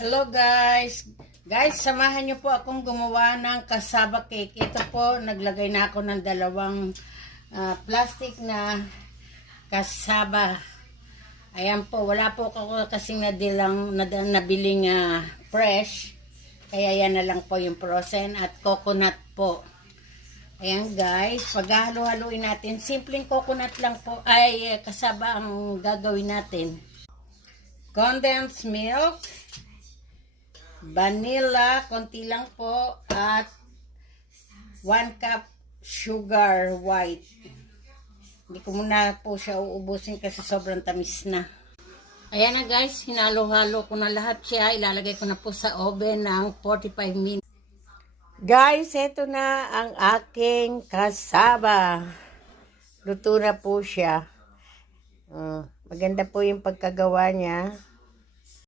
Hello guys! Guys, samahan niyo po akong gumawa ng cassava cake. Ito po, naglagay na ako ng dalawang plastic na cassava. Ayan po, wala po ako kasing nabiling fresh. Kaya yan na lang po yung frozen at coconut po. Ayan guys, paghahalo-haluin natin. Simpleng coconut lang po, ay cassava ang gagawin natin. Condensed milk, vanilla, konti lang po, at 1 cup sugar white. Hindi ko muna po siya uubusin kasi sobrang tamis na. Ayan na guys, hinalo-halo ko na lahat siya. Ilalagay ko na po sa oven ng 45 minutes. Guys, eto na ang aking cassava. Luto na po siya. Maganda po yung pagkagawa niya.